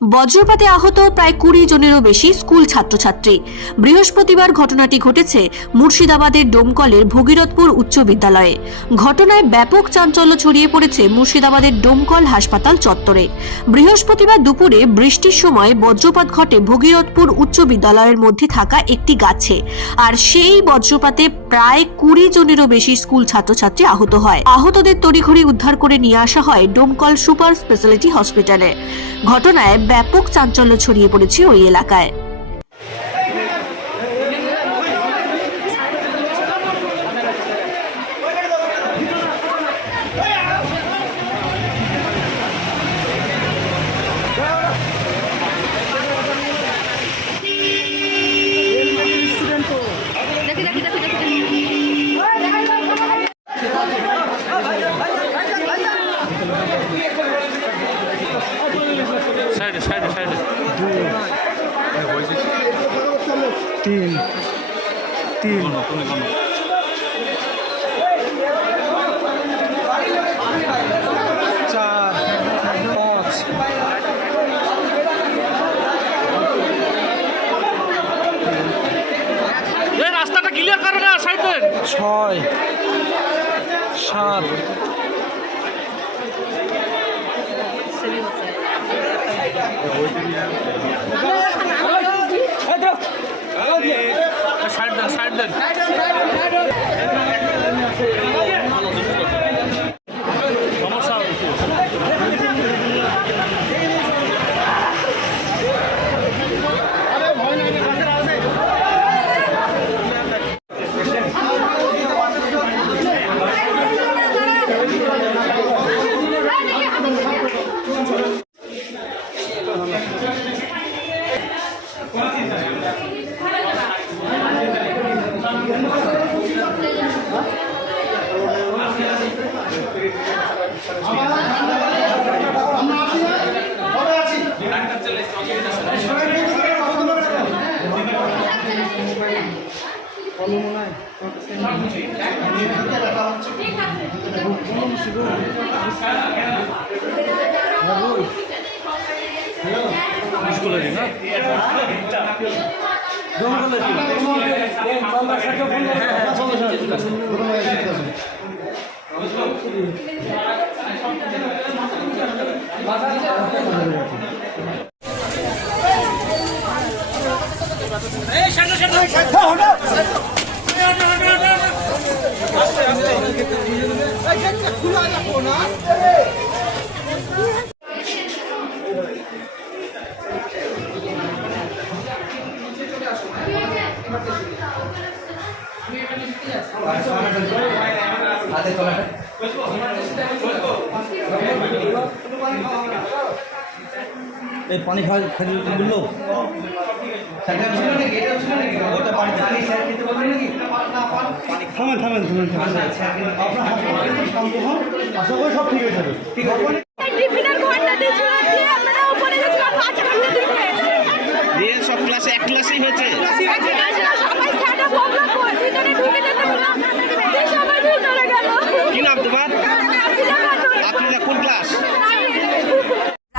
বজ্রপাতে আহত প্রায় কুড়ি জনেরও বেশি স্কুল ছাত্রছাত্রী। বৃহস্পতিবার ঘটনাটি ঘটেছে মুর্শিদাবাদের ডোমকলের ভগীরথপুর উচ্চ বিদ্যালয়ে। ঘটনায় ব্যাপক চাঞ্চল্য ছড়িয়ে পড়েছে মুর্শিদাবাদের ডোমকল হাসপাতাল চত্বরে। বৃহস্পতিবার দুপুরে বৃষ্টির সময় বজ্রপাত ঘটে ভগীরথপুর উচ্চ বিদ্যালয়ের মধ্যে থাকা একটি গাছে। আর সেই বজ্রপাতে প্রায় কুড়ি জনেরও বেশি স্কুল ছাত্রছাত্রী আহত হয়। আহতদের তড়িঘড়ি উদ্ধার করে নিয়ে আসা হয় ডোমকল সুপার স্পেশালিটি হসপিটালে। ঘটনায় ব্যাপক চাঞ্চল্য ছড়িয়ে পড়েছে ওই এলাকায়। সাইডে সাইডে সাইডে তিন তিন চার পাঁচ রাস্তাটা ক্লিয়ার করে না সাইডে ছয় সাত সাইড স্কুলেরই না এই পানি খাওয়া খেতে বলল থামেন থামেন থামেন থামেন। আপনার হাসপাতালে শান্ত হন আশা করি সব ঠিক হয়ে যাবে। টিফিনের ঘণ্টা দিয়েছিল দিয়ে আমরা উপরে গেছিলাম পাঁচ ঘণ্টা দিকে দিয়ে সব ক্লাসে এক ক্লাসেই হয়েছে।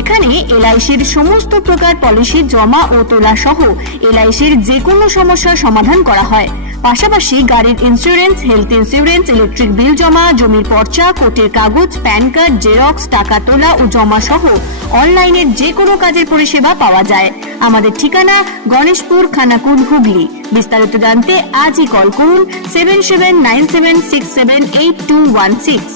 এখানে এলআইসির সমস্ত প্রকার পলিসি জমা ও তোলা সহ এলআইসির যে কোনো সমস্যার সমাধান করা হয়। পাশাপাশি গাড়ির insurance health insurance electric bill জমা, জমির পর্চা, কোটের কাগজ প্যান কার্ড জেরক্স টাকা তোলা ও জমা সহ অনলাইনের যে কোনো কাজের পরিষেবা পাওয়া যায়। আমাদের ঠিকানা গণেশপুর, খানাকুল, হুগলি। বিস্তারিত জানতে আজই কল করুন seven seven nine seven six seven eight two one six